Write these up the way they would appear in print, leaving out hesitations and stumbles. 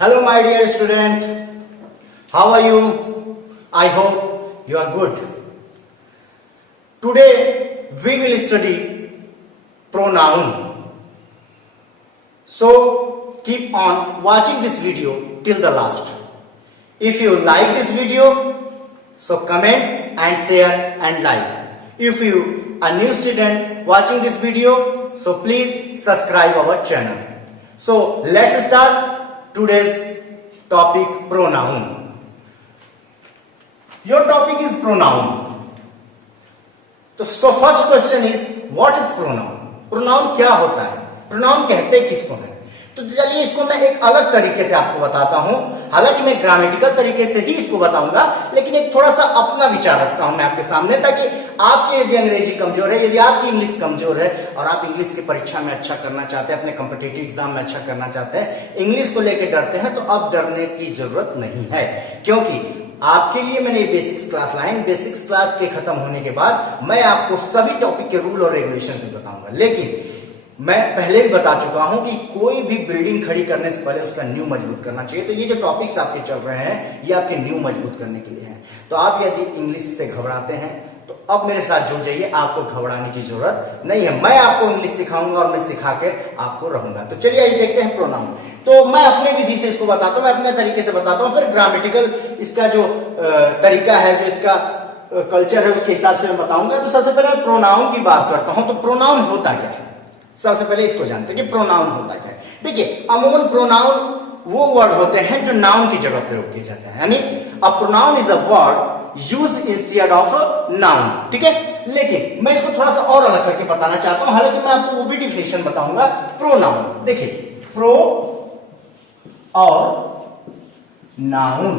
Hello, my dear student. How are you? I hope you are good. Today we will study pronoun. So keep on watching this video till the last. If you like this video, so comment and share and like. If you are new student watching this video, so please subscribe our channel. So let's start today's topic, pronoun. Your topic is pronoun. So first question is, what is pronoun? Pronoun क्या होता है? Pronoun कहते किसको हैं? तो चलिए इसको मैं एक अलग तरीके से आपको बताता हूं. हालांकि मैं ग्रामेटिकल तरीके से ही इसको बताऊंगा, लेकिन एक थोड़ा सा अपना विचार रखता हूं मैं आपके सामने, ताकि आपकी यदि अंग्रेजी कमजोर है, यदि आपकी इंग्लिश कमजोर है और आप इंग्लिश की परीक्षा में अच्छा करना चाहते हैं, अपने कॉम्पिटिटिव एग्जाम में अच्छा करना चाहते हैं, इंग्लिश को लेकर डरते हैं, तो अब डरने की जरूरत नहीं है. क्योंकि आपके लिए मैंने basics class line, basics class के खत्म होने के बाद मैं आपको सभी टॉपिक के रूल और रेगुलेशन भी बताऊंगा. लेकिन मैं पहले भी बता चुका हूं कि कोई भी बिल्डिंग खड़ी करने से पहले उसका नींव मजबूत करना चाहिए. तो ये जो टॉपिक्स आपके चल रहे हैं, ये आपके नींव मजबूत करने के लिए हैं. तो आप यदि इंग्लिश से घबराते हैं तो अब मेरे साथ जुड़ जाइए, आपको घबराने की जरूरत नहीं है. मैं आपको इंग्लिश सिखाऊंगा और मैं सिखा के आपको रहूंगा. तो चलिए आइए देखते हैं प्रोनाउन. तो मैं अपने विधि से इसको बताता हूं, मैं अपने तरीके से बताता हूं, फिर ग्रामेटिकल इसका जो तरीका है, जो इसका कल्चर है, उसके हिसाब से मैं बताऊंगा. तो सबसे पहले मैं प्रोनाउन की बात करता हूं. तो प्रोनाउन होता क्या है, सबसे पहले इसको जानते हैं कि प्रोनाउन होता क्या है. देखिए, अमूमन प्रोनाउन वो वर्ड होते हैं जो नाउन की जगह प्रयोग किए जाते हैं. यानी a pronoun is a word use instead of noun. ठीक है, लेकिन मैं इसको थोड़ा सा और अलग करके बताना चाहता हूं. हालांकि मैं आपको वो भी डिफिनेशन बताऊंगा. प्रोनाउन, देखिए, प्रो और नाउन.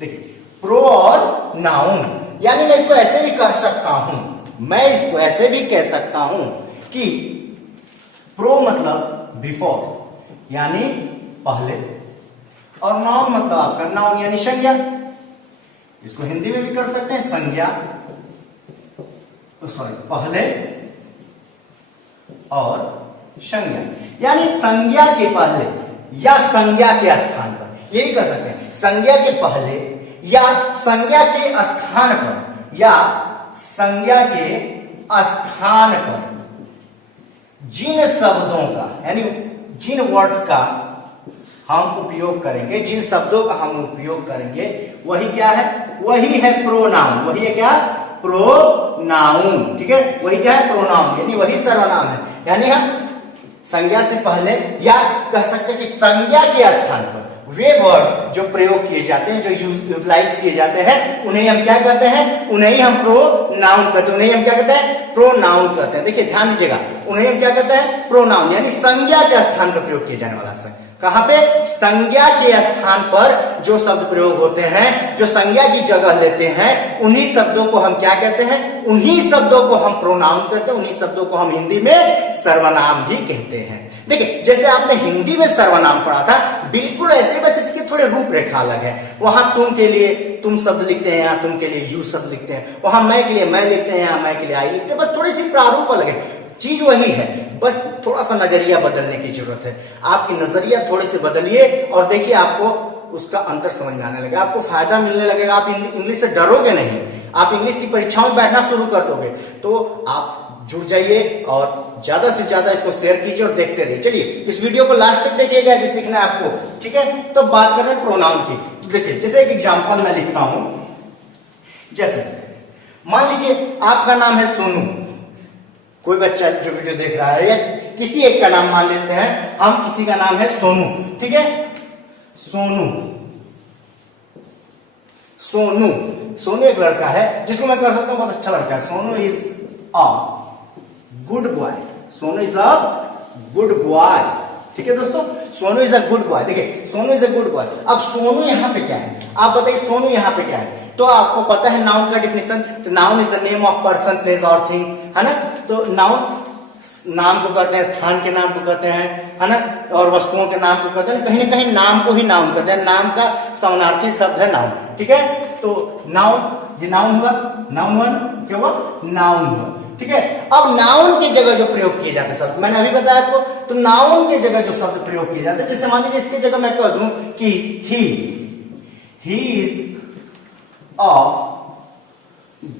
देखिए, प्रो और नाउन, यानी मैं इसको ऐसे भी कर सकता हूं, मैं इसको ऐसे भी कह सकता हूं कि प्रो मतलब बिफोर, यानी पहले, और नाउन मतलब आपका नाउन यानी संज्ञा. इसको हिंदी में भी कर सकते हैं, संज्ञा, सॉरी, पहले और संज्ञा, यानी संज्ञा के पहले या संज्ञा के स्थान पर, ये भी कर सकते हैं. संज्ञा के पहले या संज्ञा के स्थान पर, या संज्ञा के स्थान पर जिन शब्दों का, यानी जिन वर्ड्स का हम उपयोग करेंगे, जिन शब्दों का हम उपयोग करेंगे, वही क्या है, वही है प्रोनाउन. वही है क्या, प्रोनाउन. ठीक है, वही क्या है, प्रोनाउन, यानी वही सर्वनाम है. यानी हम संज्ञा से पहले, या कह सकते हैं कि संज्ञा के स्थान पर वे वर्ड जो प्रयोग किए जाते हैं, जो यूटिलाइज किए जाते हैं, उन्हें हम क्या कहते हैं, उन्हें ही हम प्रोनाउन कहते हैं. उन्हें हम क्या कहते हैं, प्रोनाउन कहते हैं. देखिए ध्यान दीजिएगा, उन्हें हम क्या कहते हैं, प्रोनाउन, यानी संज्ञा के स्थान पर प्रयोग किए जाने वाला शब्द. कहां पे, संज्ञा के स्थान पर जो शब्द प्रयोग होते हैं, जो संज्ञा की जगह लेते हैं, उन्हीं शब्दों को हम क्या कहते हैं, उन्हीं शब्दों को हम प्रोनाउन कहते हैं. उन्हीं शब्दों को हम हिंदी में सर्वनाम भी कहते हैं. देखिए, जैसे आपने हिंदी में सर्वनाम पढ़ा था, बिल्कुल ऐसे, बस इसकी थोड़े रूपरेखा अलग है. वहां तुम के लिए तुम शब्द लिखते हैं, यहाँ तुम के लिए यू शब्द लिखते हैं. वहां मैं के लिए मैं लिखते हैं, यहाँ मैं के लिए आई लिखते हैं. बस थोड़ी सी प्रारूप अलग है, चीज वही है, बस थोड़ा सा नजरिया बदलने की जरूरत है. आपकी नजरिया थोड़े से बदलिए और देखिए, आपको उसका अंतर समझ में आने लगेगा, आपको फायदा मिलने लगेगा. आप इंग्लिश से डरोगे नहीं, आप इंग्लिश की परीक्षाओं में बैठना शुरू कर दोगे. तो आप जुड़ जाइए और ज्यादा से ज्यादा इसको शेयर कीजिए और देखते रहिए. चलिए, इस वीडियो को लास्ट तक देखिएगा, यदि सीखना है आपको. ठीक है, तो बात कर रहे हैं प्रोनाउन की. तो देखिए, जैसे एक एग्जांपल मैं लिखता हूं. जैसे मान लीजिए आपका नाम है सोनू. कोई बच्चा जो वीडियो देख रहा है, या किसी एक का नाम मान लेते हैं, हम किसी का नाम है सोनू. ठीक है, सोनू. सोनू, सोनू एक लड़का है जिसको मैं कह सकता हूं बहुत अच्छा लड़का है. Sonu is a good boy. Sonu is a good boy. ठीक है दोस्तों, Sonu is a good boy. देखिए, Sonu is a good boy. अब सोनू यहां पे क्या है, आप बताइए, सोनू यहां पे क्या है. तो आपको पता है नाउन का डिफिनेशन. तो noun is the name of person, place और थिंग, है ना. तो नाउन नाम को कहते हैं, स्थान के नाम को कहते हैं, है ना, और वस्तुओं के नाम को कहते हैं. कहीं ना कहीं नाम को ही नाउन कहते हैं. नाम का समानार्थी शब्द है नाउन. ठीक है, तो नाउन, ये नाउन हुआ, नाउन हुआ, क्या हुआ, नाउन हुआ. ठीक है। अब नाउन की जगह जो प्रयोग किए जाते शब्द मैंने अभी बताया आपको, तो नाउन की जगह जो शब्द प्रयोग किए जाते हैं, जैसे मान लीजिए इसकी जगह मैं कह दूं कि he is a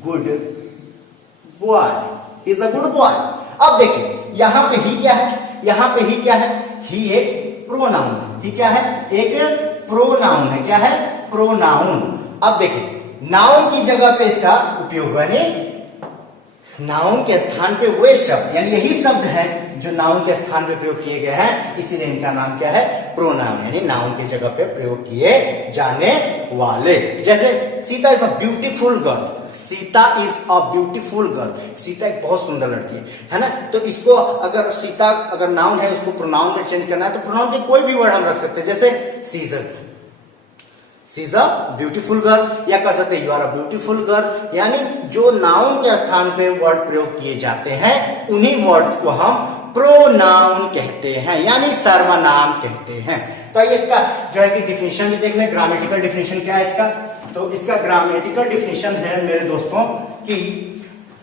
good boy, is a good boy. अब देखिए यहां पे ही क्या है, यहां पे ही क्या है, ही एक प्रोनाउन है, ही क्या है, एक प्रोनाउन है, क्या है, प्रोनाउन। अब देखिए नाउन की जगह पे इसका उपयोग हुआ, यानी नाउन के स्थान पे वे शब्द, यानी यही शब्द हैं जो नाउन के स्थान पे प्रयोग किए गए हैं, इसीलिए इनका नाम क्या है, प्रोनाउन, यानी नाउन की जगह पे प्रयोग किए जाने वाले। जैसे Sita is a beautiful girl, Sita is a beautiful girl, Sita एक बहुत सुंदर लड़की है ना। तो इसको अगर सीता अगर नाउन है, उसको प्रोनाउन में चेंज करना है, तो प्रोनाउन के कोई भी वर्ड हम रख सकते हैं, जैसे सीजर, she is a beautiful girl, या कह सकते हैं you are a beautiful girl. यानी जो नाउन के स्थान पे वर्ड प्रयोग किए जाते हैं उन्हीं वर्ड्स को हम प्रोनाउन कहते हैं, यानी सर्वनाम कहते हैं। तो ये इसका जो है कि डिफिनेशन भी देख लें, ग्रामेटिकल डिफिनेशन क्या है इसका। तो इसका ग्रामेटिकल डिफिनेशन है मेरे दोस्तों कि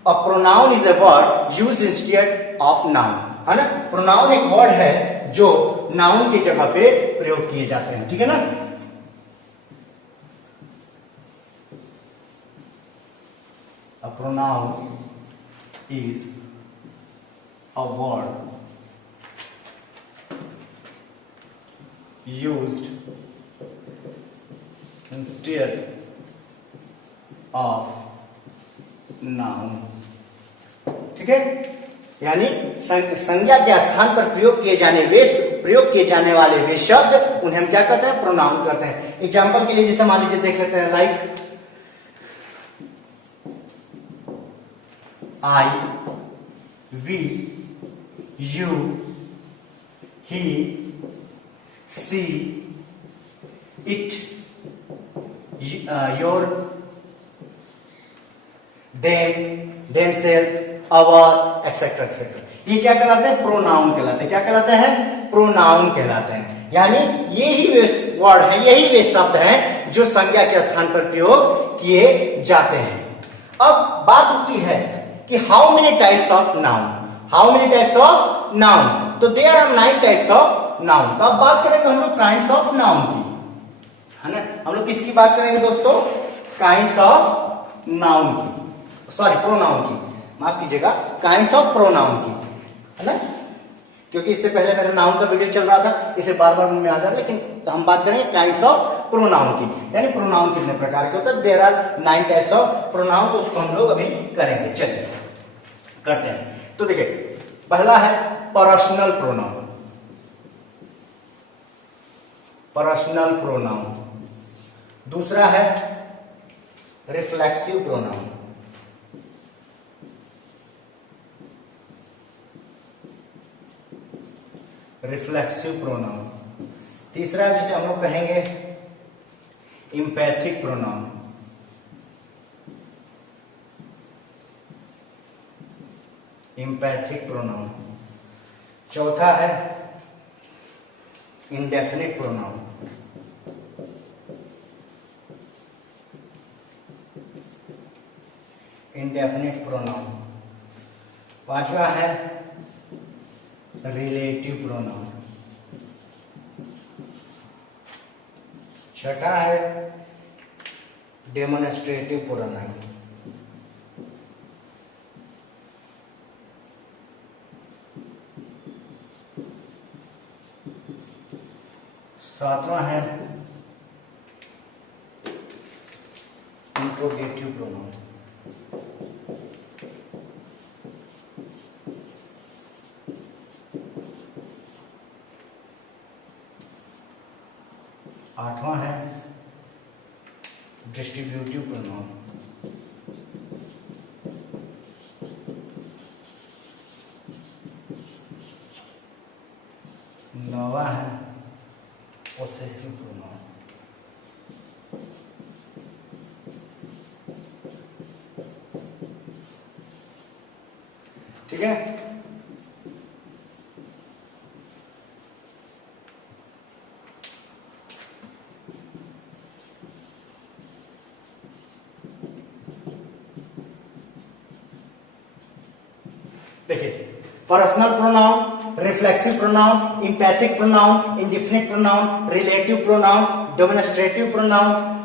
a pronoun is a word used instead of noun, है ना। प्रोनाउन एक वर्ड है जो नाउन की जगह पे प्रयोग किए जाते हैं, ठीक है ना। A pronoun is a word used instead of noun, ठीक है। यानी संज्ञा के स्थान पर प्रयोग किए जाने वाले वे शब्द उन्हें हम क्या कहते हैं, प्रोनाउन कहते हैं। एग्जाम्पल के लिए जैसे मान लीजिए देख लेते हैं, like I, we, you, he, she, it, your, them, themselves, our, etc. etc. ये क्या कहलाते हैं, प्रोनाउन कहलाते हैं। क्या कहलाते हैं, प्रोनाउन कहलाते हैं। यानी यही वे वर्ड है, यही वे शब्द हैं जो संज्ञा के स्थान पर प्रयोग किए जाते हैं। अब बात उठती है कि how many types of noun, how many types of noun. तो there are 9 types of noun. तो अब बात करेंगे हम लोग काइंड्स ऑफ नाउन की, है ना। हम लोग किसकी बात करेंगे दोस्तों, काइंड्स ऑफ नाउन की, सॉरी प्रोनाउन की, माफ कीजिएगा, काइंड्स ऑफ प्रोनाउन की, है ना। क्योंकि इससे पहले मेरा नाउन का वीडियो चल रहा था, इसे बार बार मुंह में आ जा रहा है, लेकिन हम बात करेंगे काइंड्स ऑफ प्रोनाउन की, यानी प्रोनाउन कितने प्रकार के होते हैं। There are 9 types of pronoun, तो उसको हम लोग अभी करेंगे, चलिए करते हैं। तो देखिए पहला है पर्सनल प्रोनाउन, पर्सनल प्रोनाउन। दूसरा है रिफ्लेक्सिव प्रोनाउन, रिफ्लेक्सिव प्रोनाउन। तीसरा जिसे हम लोग कहेंगे इंपैथिक प्रोनाउन, इंपैथिक प्रोनाउन। चौथा है इंडेफिनिट प्रोनाउन, इंडेफिनिट प्रोनाउन। पांचवा है रिलेटिव प्रोनाउन। छठा है डेमोन्स्ट्रेटिव प्रोनाउन। सातवां है इंट्रोगेटिव प्रोनाउन। आठवां है डिस्ट्रीब्यूटिव प्रोनाउन। नौवां है पोसेसिव प्रोनाउन। ठीक है। देखिए, personal pronoun, reflexive pronoun, emphatic pronoun, indefinite pronoun, relative pronoun, demonstrative pronoun,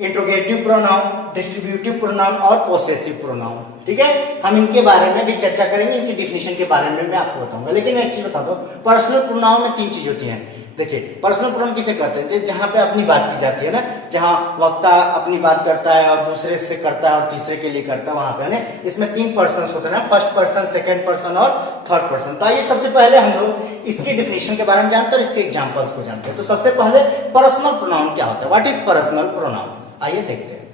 interrogative pronoun, distributive pronoun और पोसेसिव प्रोनाउन। ठीक है, हम इनके बारे में भी चर्चा करेंगे, इनकी डिफिनेशन के बारे में मैं आपको बताऊंगा। लेकिन एक चीज बता दो, पर्सनल प्रोनाउन में 3 चीज होती हैं। देखिए, पर्सनल प्रोनाउन किसे कहते हैं? जहां पे अपनी बात की जाती है ना, जहां वक्ता अपनी बात करता है और दूसरे से करता है और तीसरे के लिए करता है, वहां पे है ना, इसमें 3 पर्सन होते हैं ना, फर्स्ट पर्सन, सेकंड पर्सन और थर्ड पर्सन। तो आइए सबसे पहले हम लोग इसकी डिफिनेशन के बारे में जानते हैं और इसके एग्जांपल्स को जानते हैं। तो सबसे पहले पर्सनल प्रोनाउन क्या होता है? What is personal pronoun? आइए देखते हैं।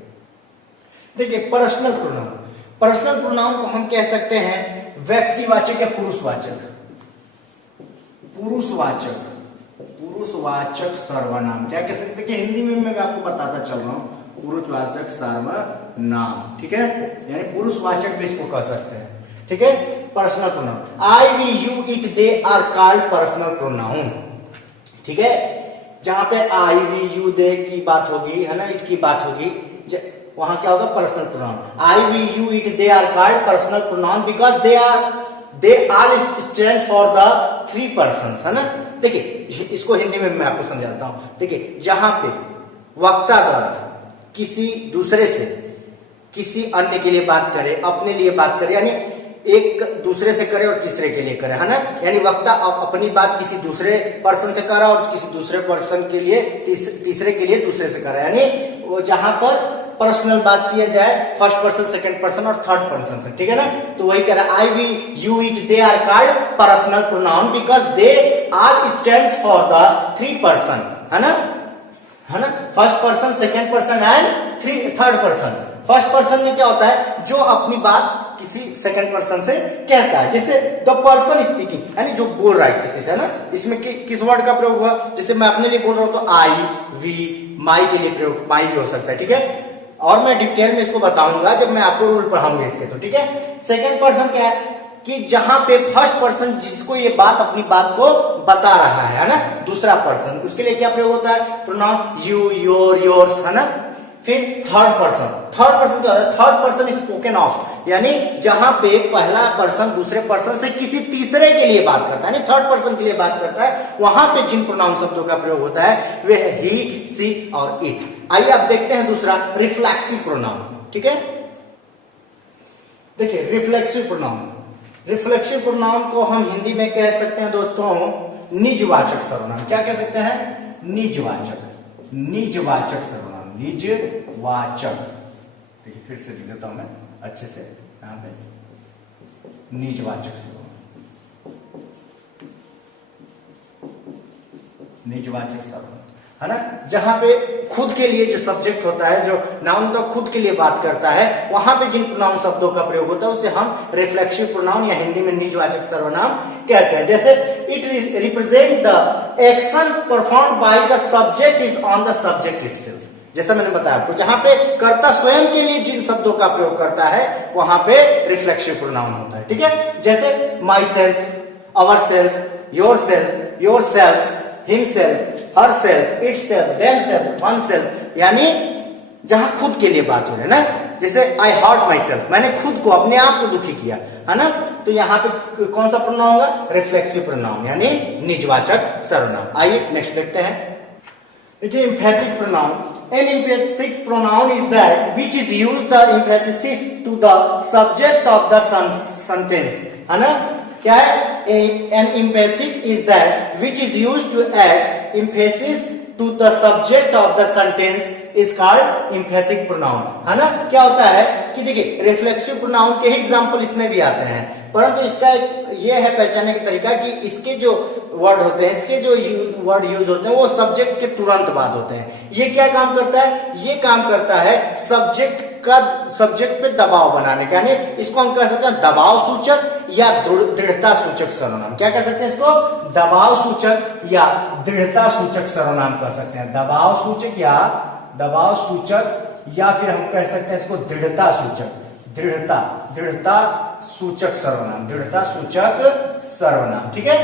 देखिए, पर्सनल प्रोनाउन, पर्सनल प्रोनाउन को हम कह सकते हैं व्यक्तिवाचक या पुरुषवाचक, पुरुषवाचक, पुरुषवाचक सर्वनाम। क्या कह सकते हैं कि हिंदी में मैं आपको बताता चल रहा हूं, पुरुषवाचक सर्वनाम। ठीक है, यानी पुरुषवाचक भी इसको कह सकते हैं। ठीक है, personal pronoun, I, we, you, it, they are called personal pronoun. ठीक है, जहां पे आई, वी, यू, दे की बात होगी, है ना, इट की बात होगी, वहां क्या होगा? Personal pronoun. I, we, you, it, they are called personal pronoun because they all stand for the 3 persons, है ना। देखिए, इसको हिंदी में मैं आपको समझाता हूं। देखिए, जहां पे वक्ता द्वारा किसी दूसरे से किसी अन्य के लिए बात करे, अपने लिए बात करे, यानी एक दूसरे से करे और तीसरे के लिए करे, है ना, यानी वक्ता अपनी बात किसी दूसरे पर्सन से करा और किसी दूसरे पर्सन के लिए तीसरे के लिए दूसरे से करा, यानी वो जहां पर पर्सनल बात किया जाए फर्स्ट पर्सन, सेकंड पर्सन और थर्ड पर्सन से। ठीक है ना, तो वही कह रहा है, I, we, you, it, they are called personal pronoun because they all stands for the 3 person, है ना, है ना, first person, second person and third person. First person में क्या होता है? जो अपनी बात किसी सेकंड पर्सन से कहता है, जैसे द पर्सन स्पीकिंग, यानी जो बोल रहा है किसी से, है ना। इसमें किस वर्ड का प्रयोग हुआ? जैसे मैं अपने लिए बोल रहा हूं तो आई, वी, माई के लिए प्रयोग माई भी हो सकता है। ठीक है, और मैं डिटेल में इसको बताऊंगा जब मैं आपको रूल पढ़ाऊंगा इसके। तो ठीक है, सेकंड पर्सन क्या है कि जहां पे फर्स्ट पर्सन जिसको ये बात अपनी बात को बता रहा है ना, दूसरा पर्सन, उसके लिए क्या प्रयोग होता है? प्रोनाउन यू, योर, योर्स, है ना। फिर थर्ड पर्सन, थर्ड पर्सन क्या होता है? थर्ड पर्सन स्पोकन ऑफ, यानी जहां पे पहला पर्सन दूसरे पर्सन से किसी तीसरे के लिए बात करता है, यानी थर्ड पर्सन के लिए बात करता है, वहां पे जिन प्रोनाउन शब्दों का प्रयोग होता है वे है ही, सी और इट। आइए अब देखते हैं दूसरा, रिफ्लेक्सिव प्रोनाउन। ठीक है, देखिए, रिफ्लेक्सिव प्रोनाउन, रिफ्लेक्सिव प्रोनाउन को हम हिंदी में कह सकते हैं दोस्तों निजवाचक सर्वनाम। क्या कह सकते हैं? निजवाचक, निजवाचक सर्वनाम, निजवाचक। देखिए, फिर से लिख देता हूं मैं अच्छे से, यहां पे निजवाचक सर्वनाम, निजवाचक सर्वनाम, है ना, जहां पे खुद के लिए जो सब्जेक्ट होता है, जो नाउन तो खुद के लिए बात करता है, वहां पे जिन प्रोनाउन शब्दों का प्रयोग होता है उसे हम रिफ्लेक्सिव प्रोनाउन या हिंदी में निजवाचक सर्वनाम कहते हैं। जैसे it represent the action perform by the subject is on the subject itself. जैसा मैंने बताया आपको, जहां पे कर्ता स्वयं के लिए जिन शब्दों का प्रयोग करता है वहां पे रिफ्लेक्सिव प्रोनाउन होता है। ठीक है, जैसे myself, ourself, yourself, yourself, himself, herself, itself, themself, oneself, यानी जहां खुद के लिए बात हो रही है ना। जैसे आई हर्ट माई सेल्फ, मैंने खुद को, अपने आप को दुखी किया, है ना, तो यहाँ पे कौन सा प्रोनाउन होगा? रिफ्लेक्सिव प्रोनाउन, यानी निजवाचक सर्वनाम। आइए नेक्स्ट देखते हैं। देखिए, एम्फैटिक pronoun, an emphatic pronoun is that which is used the emphasis to the subject of the sentence, है ना। क्या है? an emphatic is that which is used to add emphasis to the subject of the sentence is called emphatic pronoun, है ना। क्या होता है कि देखिए, रिफ्लेक्सिव प्रोनाउन के एग्जांपल इसमें भी आते हैं, परंतु इसका यह है पहचानने का तरीका कि इसके जो वर्ड होते हैं, इसके जो वर्ड यूज होते हैं वो सब्जेक्ट के तुरंत बाद होते हैं। ये क्या काम करता है? ये काम करता है सब्जेक्ट पे दबाव बनाने का, यानी इसको हम कह सकते हैं दबाव सूचक या दृढ़ता सूचक सर्वनाम। क्या कह सकते हैं इसको? दबाव सूचक या दृढ़ता सूचक सर्वनाम कह सकते हैं। दबाव सूचक या फिर हम कह सकते हैं इसको दृढ़ता सूचक, दृढ़ता सूचक सर्वनाम, दृढ़ता सूचक सर्वनाम। ठीक है,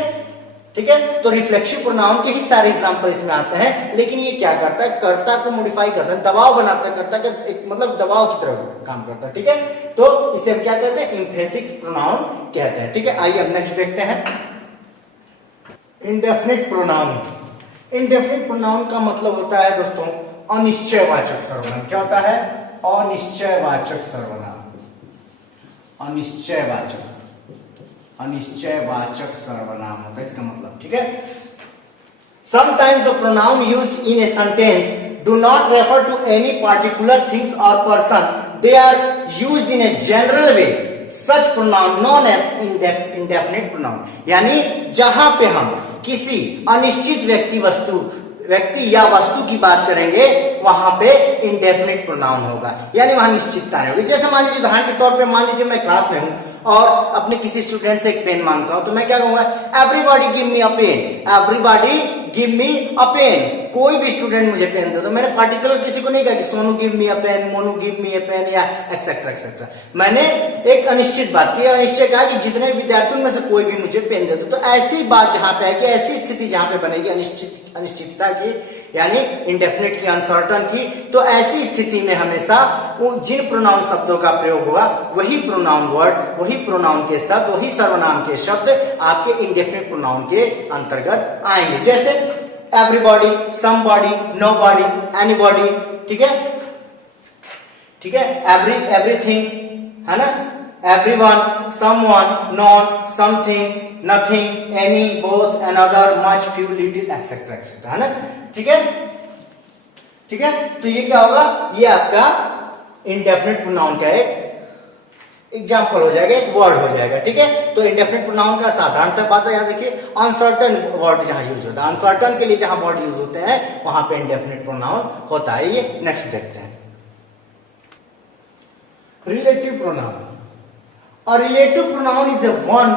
ठीक है। तो रिफ्लेक्सिव प्रोनाउन के ही सारे एग्जांपल इसमें आते हैं, लेकिन ये क्या करता है, कर्ता को मॉडिफाई करता है, दबाव बनाता है, कर्ता का एक मतलब दबाव की तरह काम करता है, ठीक है। तो इसे हम क्या कहते हैं, इंफेटिक प्रोनाउन कहते हैं, ठीक है। आइए अब नेक्स्ट देखते हैं इंडेफिनिट प्रोनाउन। इंडेफिनिट प्रोनाउन का मतलब होता है दोस्तों अनिश्चयवाचक सर्वनाम। क्या होता है, अनिश्चयवाचक सर्वनाम, अनिश्चयवाचक सर्वनाम होता है इसका मतलब, ठीक है। Sometimes the pronoun used in a sentence do not refer to any particular things or person. They are used in a general way. Such pronoun known as indefinite pronoun. यानी जहां पे हम किसी अनिश्चित व्यक्ति या वस्तु की बात करेंगे वहां पे इंडेफिनिट प्रोनाउन होगा, यानी वहां निश्चितता नहीं होगी। जैसे मान लीजिए उदाहरण के तौर पे मान लीजिए मैं क्लास में हूं और अपने किसी स्टूडेंट से एक पेन मांगता हूं, तो मैं क्या कहूंगा, एवरीबॉडी गिव मी अ पेन, एवरीबॉडी गिव मी अ पेन। कोई भी स्टूडेंट मुझे पेन दे दो, मैंने पार्टिकुलर किसी को नहीं कहा कि सोनू गिव मी अ पेन, मोनू गिव मी अ पेन या एक्सेट्रा एक्सेट्रा। मैंने एक अनिश्चित बात की, अनिश्चय कहा कि जितने विद्यार्थियों में से कोई भी मुझे पेन दे दो। तो ऐसी बात जहां पे है कि ऐसी स्थिति जहां पे बनेगी अनिश्चितता की, यानी इंडेफिनिट की, अनसर्टन की, तो ऐसी स्थिति में हमेशा जिन प्रोनाउन शब्दों का प्रयोग होगा वही प्रोनाउन वर्ड, वही प्रोनाउन के शब्द, वही सर्वनाम के शब्द आपके इंडेफिनिट प्रोनाउन के अंतर्गत आएंगे। जैसे एवरीबॉडी, समबॉडी, नोबॉडी, एनीबॉडी, ठीक है, ठीक है, एवरीथिंग, है ना, everyone, someone, non, something, nothing, any, both, another, much, few, little, etcetera etcetera, है ना, ठीक है, ठीक है। तो ये क्या होगा, ये आपका इंडेफिनिट प्रोनाउन का एक एग्जाम्पल हो जाएगा, एक वर्ड हो जाएगा, ठीक है। तो इंडेफिनिट प्रोनाउन का साधारण सा बात है, याद रखिए अनसर्टन वर्ड जहां यूज होता है, अनसर्टन के लिए जहां वर्ड यूज होते हैं वहां पे इंडेफिनिट प्रोनाउन होता है। ये नेक्स्ट देखते हैं relative pronoun. A relative pronoun is a one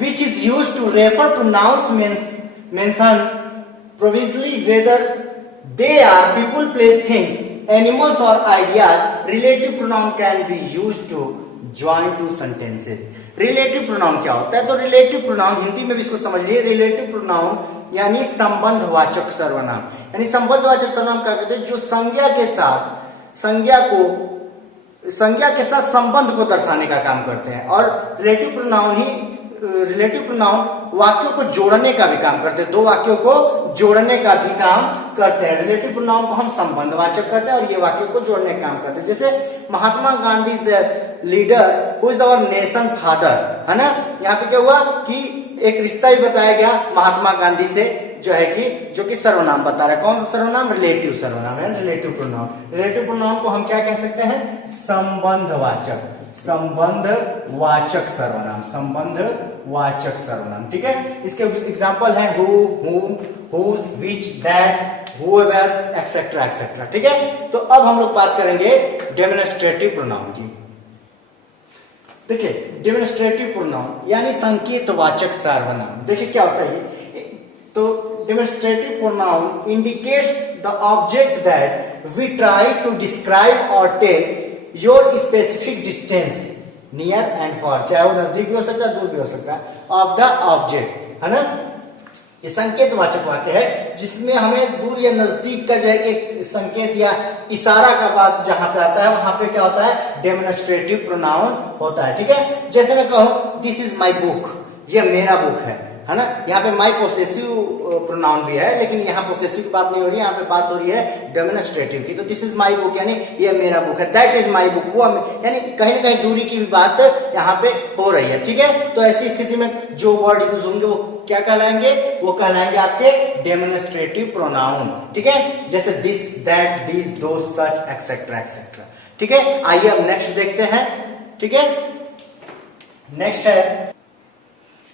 which is used to refer to nouns mentioned previously, whether they are people, place, things, animals or ideas. Relative pronoun can be used to join two sentences. Relative pronoun क्या होता है, तो relative pronoun Hindi में भी इसको समझ लिए, relative pronoun यानी संबंधवाचक सर्वनाम। यानी संबंधवाचक सर्वनाम क्या कहते हैं, जो संज्ञा के साथ संबंध को दर्शाने का काम करते हैं। और रिलेटिव प्रोनाउन वाक्यों को जोड़ने का भी काम करते हैं, दो वाक्यों को जोड़ने का भी काम करते हैं। रिलेटिव प्रोनाउन को हम संबंधवाचक कहते हैं और ये वाक्यों को जोड़ने का काम करते हैं। जैसे Mahatma Gandhi leader who is our nation father, है ना, यहाँ पे क्या हुआ कि एक रिश्ता ही बताया गया महात्मा गांधी से, जो है कि जो कि सर्वनाम बता रहा है। कौन सा सर्वनाम, रिलेटिव सर्वनाम है, रिलेटिव प्रोनाउन। रिलेटिव प्रोनाउन को हम क्या कह सकते हैं, संबंधवाचक सर्वनाम, संबंधवाचक सर्वनाम, ठीक है। इसके एग्जांपल है who, whom, whose, which, that, whoever, etcetera etcetera, ठीक है। तो अब हम लोग बात करेंगे डेमोन्स्ट्रेटिव प्रोनाउन की। देखिए डेमोन्स्ट्रेटिव प्रोनाउन यानी संकेतवाचक सर्वनाम। देखिए क्या होता है, तो demonstrative pronoun indicates the object that we try to describe or tell your specific distance near and far, चाहे वो नजदीक भी हो सकता है दूर भी हो सकता है, of the object, है ना। ये संकेतवाचक वाक्य है जिसमें हमें दूर या नजदीक का जो है एक संकेत या इशारा का बात जहां पे आता है वहां पे क्या होता है, डेमोन्स्ट्रेटिव प्रोनाउन होता है, ठीक है। जैसे मैं कहूं दिस इज माई बुक, ये मेरा बुक है ना। यहाँ पे माई पोसेसिव प्रोनाउन भी है, लेकिन यहाँ पोसेसिव की बात नहीं हो रही है, यहाँ पे बात हो रही है डेमोन्स्ट्रेटिव की। तो दिस इज माई बुक यानी ये मेरा बुक है, दैट इज माई बुक, वो यानी कहीं ना कहीं दूरी की भी बात यहाँ पे हो रही है, ठीक है। तो ऐसी स्थिति में जो वर्ड यूज होंगे वो क्या कहलाएंगे, वो कहलाएंगे आपके डेमोन्स्ट्रेटिव प्रोनाउन, ठीक है। जैसे this, that, this, those, such, etcetera etcetera, ठीक है। आइए अब नेक्स्ट देखते हैं, ठीक है। नेक्स्ट है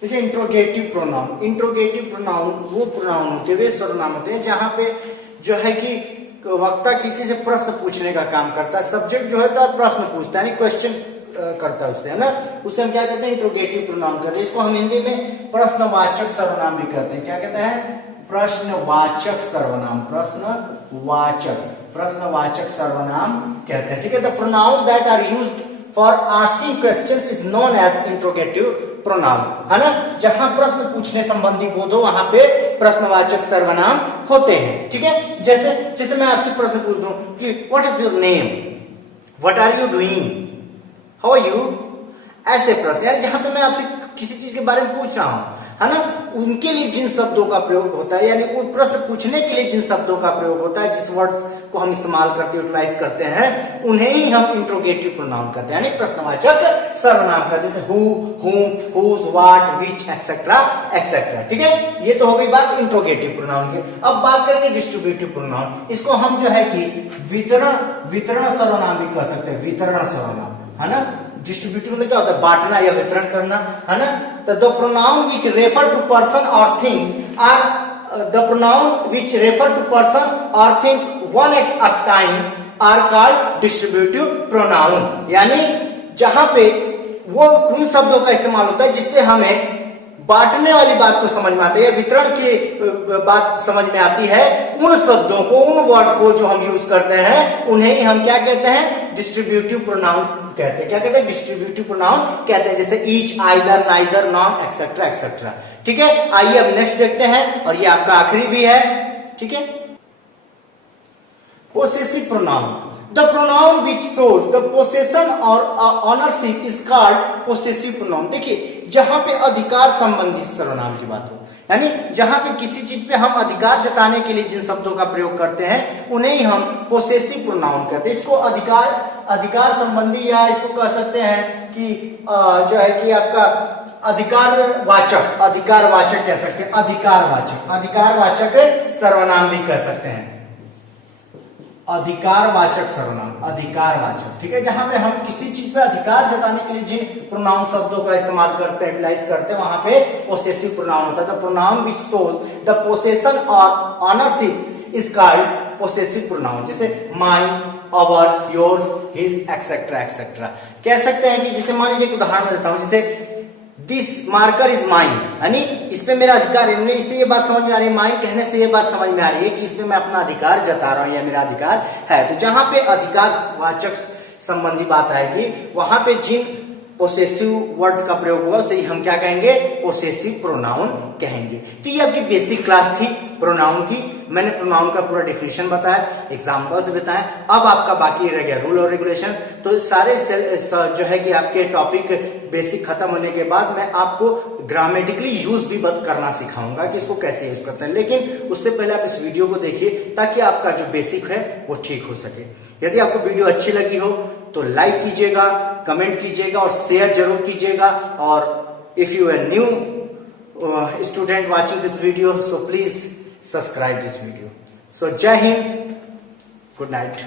देखिए इंट्रोगेटिव प्रोनाउन। इंट्रोगेटिव प्रोनाउन वो प्रोनाउन होते हैं, वे सर्वनाम होते हैं जहां पे जो है कि वक्ता किसी से प्रश्न पूछने का काम करता है, सब्जेक्ट जो है तो प्रश्न पूछता है, यानी क्वेश्चन करता है उससे, है ना। उसे हम क्या कहते हैं, इंट्रोगेटिव प्रोनाउन कहते हैं। इसको हम हिंदी में प्रश्नवाचक सर्वनाम भी कहते हैं। क्या कहते हैं, प्रश्नवाचक सर्वनाम, प्रश्नवाचक सर्वनाम कहते हैं, ठीक है। The pronoun that are used for asking questions is known as interrogative pronoun, है ना। जहां प्रश्न पूछने संबंधी बोध हो वहां पे प्रश्नवाचक सर्वनाम होते हैं, ठीक है। जैसे जैसे मैं आपसे प्रश्न पूछ दूं कि what is your name, what are you doing, how are you, ऐसे प्रश्न, यानी जहां पे मैं आपसे किसी चीज के बारे में पूछ रहा हूं, है ना, उनके लिए जिन शब्दों का प्रयोग होता है, यानी वो प्रश्न पूछने के लिए जिन शब्दों का प्रयोग होता है, जिस वर्ड्स को हम इस्तेमाल करते हैं, यूटिलाइज करते हैं, उन्हें ही हम इंट्रोगेटिव प्रोनाउन कहते हैं, यानी प्रश्नवाचक सर्वनाम कहते हैं, जैसे who, whom, whose, what, which, etcetera etcetera, ठीक है। ये तो हो गई बात इंट्रोगेटिव प्रोनाउन की। अब बात करेंगे डिस्ट्रीब्यूटिव प्रोनाउन। इसको हम जो है कि वितरण सर्वनाम भी कह सकते हैं, वितरण सर्वनाम, है ना। डिस्ट्रीब्यूटिव मतलब क्या होता है, बांटना या वितरण करना, है ना। तो the pronoun which refer to person और things are the pronoun which refer to person और things one at a time are called distributive pronoun, यानी जहां पे वो उन शब्दों का इस्तेमाल होता है जिससे हमें बांटने वाली बात को समझ में आता है या वितरण की बात समझ में आती है, उन शब्दों को, उन वर्ड को जो हम यूज करते हैं उन्हें ही हम क्या कहते हैं, डिस्ट्रीब्यूटिव प्रोनाउन कहते हैं। क्या कहते हैं, डिस्ट्रीब्यूटिव प्रोनाउन कहते हैं, जैसे each, either, neither, non, etcetera etcetera, ठीक है। आइए अब नेक्स्ट देखते हैं, और ये आपका आखिरी भी है, ठीक है। Possessive pronoun, the pronoun which shows the possession और ownership is called possessive pronoun. देखिए जहां पे अधिकार संबंधी सर्वनाम की बात हो, यानी जहां पे किसी चीज पे हम अधिकार जताने के लिए जिन शब्दों का प्रयोग करते हैं उन्हें ही हम पोसेसिव प्रोनाउन कहते हैं। इसको अधिकार संबंधी, या इसको कह सकते हैं कि जो है कि आपका अधिकारवाचक कह सकते हैं, अधिकारवाचक सर्वनाम भी कह सकते हैं, अधिकारवाचक सर्वनाम, अधिकारवाचक, ठीक है। जहां पे हम किसी चीज पे अधिकार जताने के लिए जिन प्रोनाउन शब्दों का इस्तेमाल करते हैं, यूटिलाइज करते हैं, वहां पे पोसेसिव प्रोनाउन होता है। The pronoun which shows the possession और ownership is called possessive pronoun, जैसे mine, ours, yours, his, etcetera etcetera. कह सकते हैं कि जैसे मान लीजिए एक उदाहरण देता हूं, जैसे दिस मार्कर इज माइन, यानी इस पे मेरा अधिकार है। इससे ये बात समझ में आ रही है, माइन कहने से ये बात समझ में आ रही है कि इसमें मैं अपना अधिकार जता रहा हूं या मेरा अधिकार है। तो जहां पे अधिकारवाचक संबंधी बात आएगी वहां पे जिन पोसेसिव वर्ड्स का प्रयोग हुआ उसे हम क्या कहेंगे, पोसेसिव प्रोनाउन कहेंगे। तो ये आपकी बेसिक क्लास थी प्रोनाउन की। मैंने प्रोनाउन का पूरा डेफिनेशन बताया, एग्जांपल्स बताया। अब आपका बाकी रह गया रूल और रेगुलेशन। तो सारे जो है कि आपके टॉपिक बेसिक खत्म होने के बाद मैं आपको ग्रामेटिकली यूज भी करना सिखाऊंगा कि इसको कैसे यूज करते हैं। लेकिन उससे पहले आप इस वीडियो को देखिए ताकि आपका जो बेसिक है वो ठीक हो सके। यदि आपको वीडियो अच्छी लगी हो तो लाइक कीजिएगा, कमेंट कीजिएगा और शेयर जरूर कीजिएगा। और if you are new student watching this video, so please subscribe this video. So Jai Hind, good night.